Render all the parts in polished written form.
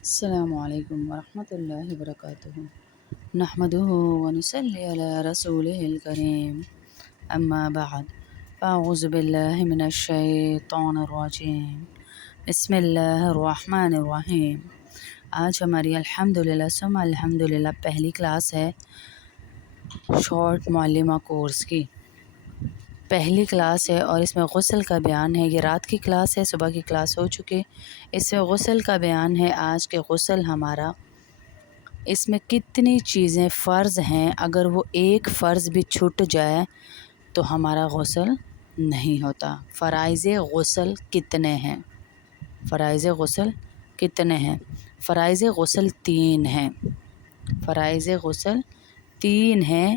السلام علیکم ورحمۃ اللہ وبرکاتہ نحمده ونصلی علی رسوله الکریم اما بعد فاعوذ باللہ من الشیطان الرجیم بسم اللہ الرحمن الرحیم۔ آج ہماری الحمدللہ پہلی کلاس ہے شارٹ معلمہ کورس کی پہلی کلاس ہے، اور اس میں غسل کا بیان ہے۔ یہ رات کی کلاس ہے، صبح کی کلاس ہو چکی۔ اس میں غسل کا بیان ہے آج کے غسل ہمارا، اس میں کتنی چیزیں فرض ہیں، اگر وہ ایک فرض بھی چھٹ جائے تو ہمارا غسل نہیں ہوتا۔ فرائض غسل کتنے ہیں؟ فرائض غسل کتنے ہیں؟ فرائض غسل 3 ہیں۔ فرائض غسل 3 ہیں۔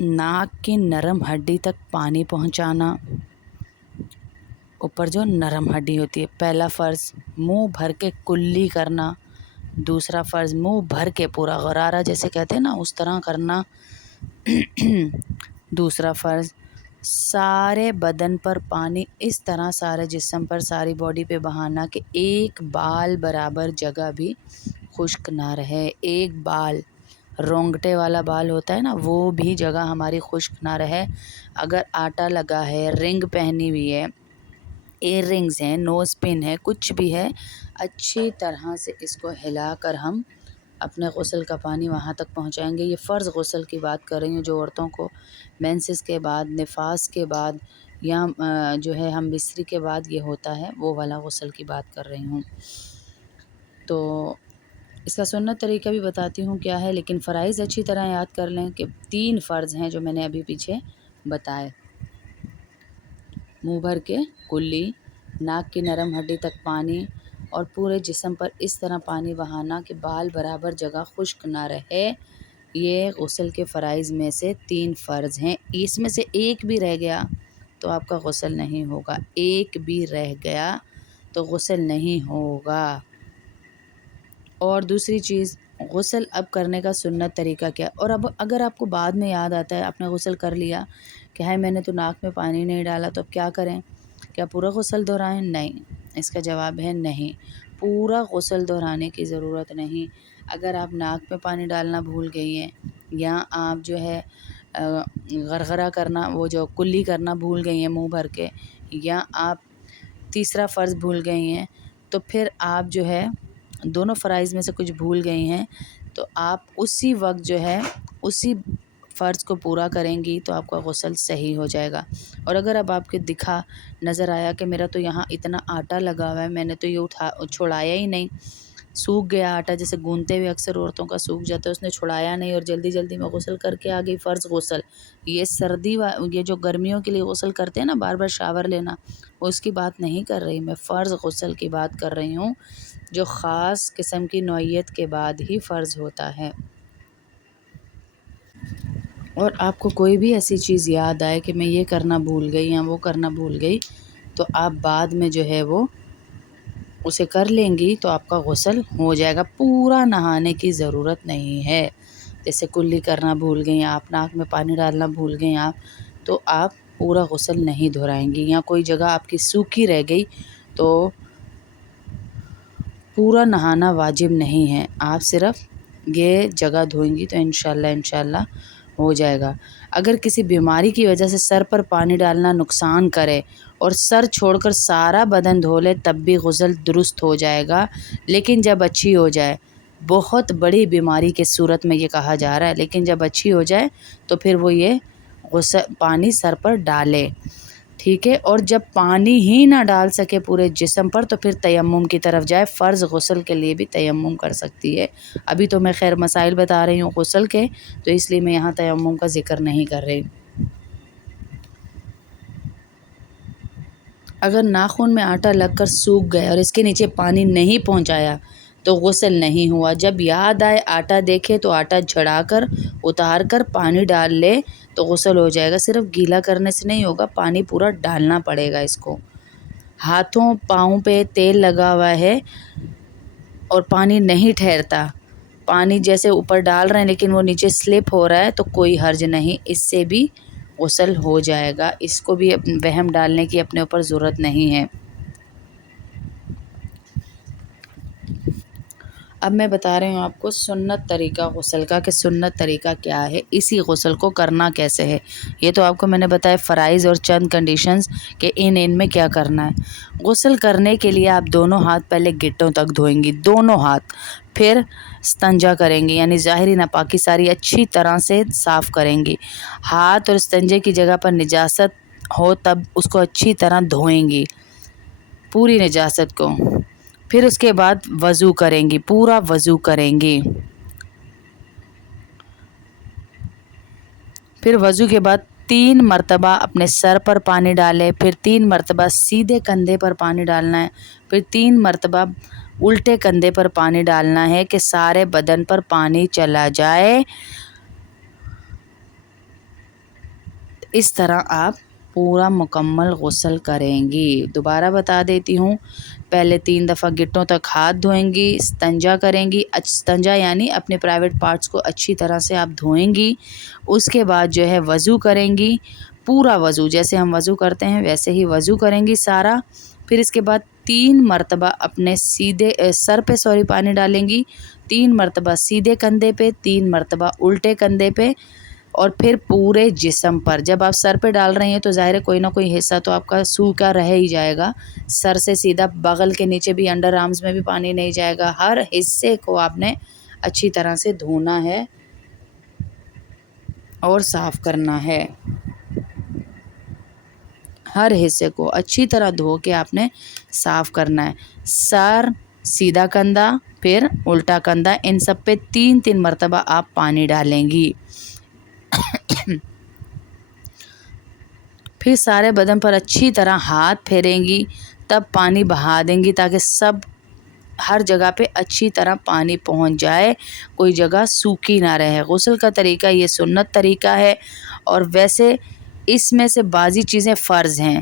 ناک کی نرم ہڈی تک پانی پہنچانا، اوپر جو نرم ہڈی ہوتی ہے، پہلا فرض۔ منہ بھر کے کلی کرنا، دوسرا فرض منہ بھر کے پورا غرارہ جیسے کہتے ہیں نا اس طرح کرنا، دوسرا فرض۔ سارے بدن پر پانی اس طرح سارے جسم پر، ساری باڈی پہ بہانا کہ ایک بال برابر جگہ بھی خشک نہ رہے۔ ایک بال، رونگٹے والا بال ہوتا ہے نا، وہ بھی جگہ ہماری خشک نہ رہے۔ اگر آٹا لگا ہے، رنگ پہنی ہوئی ہے، ایئر رنگز ہیں، نوز پن ہے، کچھ بھی ہے، اچھی طرح سے اس کو ہلا کر ہم اپنے غسل کا پانی وہاں تک پہنچائیں گے۔ یہ فرض غسل کی بات کر رہی ہوں، جو عورتوں کو مینسز کے بعد، نفاس کے بعد یا جو ہے ہم بستری کے بعد یہ ہوتا ہے، وہ والا غسل کی بات کر رہی ہوں۔ تو اس کا سنت طریقہ بھی بتاتی ہوں کیا ہے، لیکن فرائض اچھی طرح یاد کر لیں کہ 3 فرض ہیں جو میں نے ابھی پیچھے بتائے۔ منہ بھر کے کلی، ناک کی نرم ہڈی تک پانی، اور پورے جسم پر اس طرح پانی بہانا کہ بال برابر جگہ خشک نہ رہے۔ یہ غسل کے فرائض میں سے 3 فرض ہیں۔ اس میں سے ایک بھی رہ گیا تو آپ کا غسل نہیں ہوگا۔ ایک بھی رہ گیا تو غسل نہیں ہوگا۔ اور دوسری چیز، غسل اب کرنے کا سنت طریقہ کیا؟ اور اب اگر آپ کو بعد میں یاد آتا ہے، آپ نے غسل کر لیا کہ ہائی میں نے تو ناک میں پانی نہیں ڈالا، تو اب کیا کریں؟ کیا پورا غسل دہرائیں؟ نہیں، اس کا جواب ہے نہیں، پورا غسل دہرانے کی ضرورت نہیں۔ اگر آپ ناک میں پانی ڈالنا بھول گئی ہیں، یا آپ جو ہے غرغرہ کرنا، وہ جو کلی کرنا بھول گئی ہیں منہ بھر کے، یا آپ تیسرا فرض بھول گئی ہیں، تو پھر آپ جو ہے دونوں فرائض میں سے کچھ بھول گئی ہیں، تو آپ اسی وقت جو ہے اسی فرض کو پورا کریں گی تو آپ کا غسل صحیح ہو جائے گا۔ اور اگر اب آپ کے دکھا نظر آیا کہ میرا تو یہاں اتنا آٹا لگا ہوا ہے، میں نے تو یہ چھڑایا ہی نہیں، سوکھ گیا آٹا، جیسے گوندتے ہوئے اکثر عورتوں کا سوکھ جاتا ہے، اس نے چھڑایا نہیں اور جلدی جلدی میں غسل کر کے آ گئی۔ فرض غسل یہ یہ جو گرمیوں کے لیے غسل کرتے ہیں نا، بار بار شاور لینا، وہ اس کی بات نہیں کر رہی میں، فرض غسل کی بات کر رہی ہوں، جو خاص قسم کی نوعیت کے بعد ہی فرض ہوتا ہے۔ اور آپ کو کوئی بھی ایسی چیز یاد آئے کہ میں یہ کرنا بھول گئی یا وہ کرنا بھول گئی، تو آپ بعد میں جو ہے وہ اسے کر لیں گی تو آپ کا غسل ہو جائے گا۔ پورا نہانے کی ضرورت نہیں ہے۔ جیسے کلی کرنا بھول گئی آپ، ناک میں پانی ڈالنا بھول گئی آپ، تو آپ پورا غسل نہیں دہرائیں گی۔ یا کوئی جگہ آپ کی سوکھی رہ گئی تو پورا نہانا واجب نہیں ہے، آپ صرف یہ جگہ دھوئیں گی تو انشاءاللہ ہو جائے گا۔ اگر کسی بیماری کی وجہ سے سر پر پانی ڈالنا نقصان کرے اور سر چھوڑ کر سارا بدن دھو لے تب بھی غسل درست ہو جائے گا، لیکن جب اچھی ہو جائے، بہت بڑی بیماری کے صورت میں یہ کہا جا رہا ہے، لیکن جب اچھی ہو جائے تو پھر وہ یہ پانی سر پر ڈالے، ٹھیک ہے؟ اور جب پانی ہی نہ ڈال سکے پورے جسم پر تو پھر تیمم کی طرف جائے۔ فرض غسل کے لیے بھی تیمم کر سکتی ہے۔ ابھی تو میں خیر مسائل بتا رہی ہوں غسل کے، تو اس لیے میں یہاں تیمم کا ذکر نہیں کر رہی۔ اگر ناخن میں آٹا لگ کر سوکھ گیا اور اس کے نیچے پانی نہیں پہنچایا تو غسل نہیں ہوا۔ جب یاد آئے آٹا دیکھے تو آٹا جھڑا کر اتار کر پانی ڈال لے تو غسل ہو جائے گا۔ صرف گیلا کرنے سے نہیں ہوگا، پانی پورا ڈالنا پڑے گا اس کو۔ ہاتھوں پاؤں پہ تیل لگا ہوا ہے اور پانی نہیں ٹھہرتا، پانی جیسے اوپر ڈال رہے ہیں لیکن وہ نیچے سلپ ہو رہا ہے، تو کوئی حرج نہیں، اس سے بھی غسل ہو جائے گا۔ اس کو بھی وہم ڈالنے کی اپنے اوپر ضرورت نہیں ہے۔ اب میں بتا رہی ہوں آپ کو سنت طریقہ غسل کا، کہ سنت طریقہ کیا ہے، اسی غسل کو کرنا کیسے ہے۔ یہ تو آپ کو میں نے بتایا فرائض اور چند کنڈیشنز کہ ان میں کیا کرنا ہے۔ غسل کرنے کے لیے آپ دونوں ہاتھ پہلے گٹوں تک دھوئیں گی، دونوں ہاتھ، پھر استنجا کریں گی، یعنی ظاہری ناپاکی ساری اچھی طرح سے صاف کریں گی۔ ہاتھ اور استنجے کی جگہ پر نجاست ہو تب اس کو اچھی طرح دھوئیں گی، پوری نجاست کو۔ پھر اس کے بعد وضو کریں گی، پورا وضو کریں گی۔ پھر وضو کے بعد 3 مرتبہ اپنے سر پر پانی ڈالیں، پھر 3 مرتبہ سیدھے کندھے پر پانی ڈالنا ہے، پھر 3 مرتبہ الٹے کندھے پر پانی ڈالنا ہے کہ سارے بدن پر پانی چلا جائے۔ اس طرح آپ پورا مکمل غسل کریں گی۔ دوبارہ بتا دیتی ہوں، پہلے 3 دفعہ گٹوں تک ہاتھ دھوئیں گی، استنجا کریں گی، استنجا یعنی اپنے پرائیویٹ پارٹس کو اچھی طرح سے آپ دھوئیں گی۔ اس کے بعد جو ہے وضو کریں گی، پورا وضو، جیسے ہم وضو کرتے ہیں ویسے ہی وضو کریں گی سارا۔ پھر اس کے بعد 3 مرتبہ اپنے سر پہ پانی ڈالیں گی، 3 مرتبہ سیدھے کندھے پہ، 3 مرتبہ الٹے کندھے پہ، اور پھر پورے جسم پر۔ جب آپ سر پہ ڈال رہے ہیں تو ظاہر ہے کوئی نہ کوئی حصہ تو آپ کا سوکھا رہ ہی جائے گا، سر سے سیدھا بغل کے نیچے بھی، انڈر آرمز میں بھی پانی نہیں جائے گا۔ ہر حصے کو آپ نے اچھی طرح سے دھونا ہے اور صاف کرنا ہے۔ ہر حصے کو اچھی طرح دھو کے آپ نے صاف کرنا ہے۔ سر، سیدھا کندھا، پھر الٹا کندھا، ان سب پہ 3 مرتبہ آپ پانی ڈالیں گی۔ پھر سارے بدن پر اچھی طرح ہاتھ پھیریں گی، تب پانی بہا دیں گی تاکہ ہر جگہ پہ اچھی طرح پانی پہنچ جائے، کوئی جگہ سوکھی نہ رہے۔ غسل کا طریقہ یہ سنت طریقہ ہے، اور ویسے اس میں سے بعضی چیزیں فرض ہیں،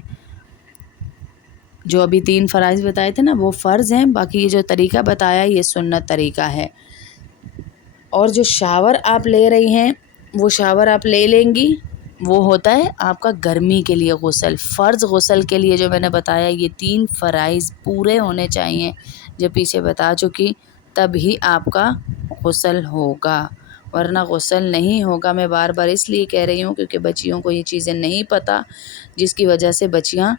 جو ابھی 3 فرائض بتائے تھے نا وہ فرض ہیں، باقی یہ جو طریقہ بتایا یہ سنت طریقہ ہے۔ اور جو شاور آپ لے رہی ہیں، وہ شاور آپ لے لیں گی، وہ ہوتا ہے آپ کا گرمی کے لیے غسل۔ فرض غسل کے لیے جو میں نے بتایا یہ 3 فرائض پورے ہونے چاہیے، جو پیچھے بتا چکی، تب ہی آپ کا غسل ہوگا، ورنہ غسل نہیں ہوگا۔ میں بار بار اس لیے کہہ رہی ہوں کیونکہ بچیوں کو یہ چیزیں نہیں پتہ، جس کی وجہ سے بچیاں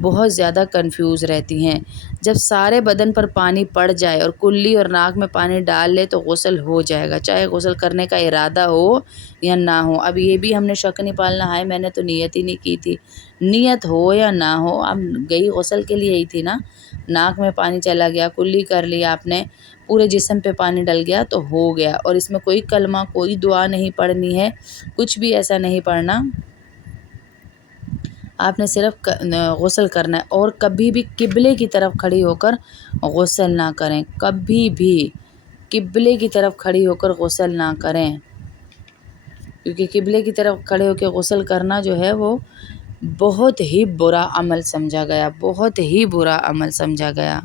بہت زیادہ کنفیوز رہتی ہیں۔ جب سارے بدن پر پانی پڑ جائے اور کلی اور ناک میں پانی ڈال لے تو غسل ہو جائے گا، چاہے غسل کرنے کا ارادہ ہو یا نہ ہو۔ اب یہ بھی ہم نے شک نہیں پالنا ہے میں نے تو نیت ہی نہیں کی تھی، نیت ہو یا نہ ہو، اب گئی غسل کے لیے ہی تھی نا، ناک میں پانی چلا گیا، کلی کر لیا آپ نے، پورے جسم پہ پانی ڈل گیا تو ہو گیا۔ اور اس میں کوئی کلمہ، کوئی دعا نہیں پڑھنی ہے، کچھ بھی ایسا نہیں پڑھنا، آپ نے صرف غسل کرنا ہے۔ اور کبھی بھی قبلے کی طرف کھڑی ہو کر غسل نہ کریں، کبھی بھی قبلے کی طرف کھڑی ہو کر غسل نہ کریں، کیونکہ قبلے کی طرف کھڑے ہو کے غسل کرنا جو ہے وہ بہت ہی برا عمل سمجھا گیا، بہت ہی برا عمل سمجھا گیا۔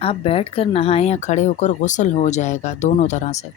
آپ بیٹھ کر نہائیں یا کھڑے ہو کر غسل ہو جائے گا، دونوں طرح سے۔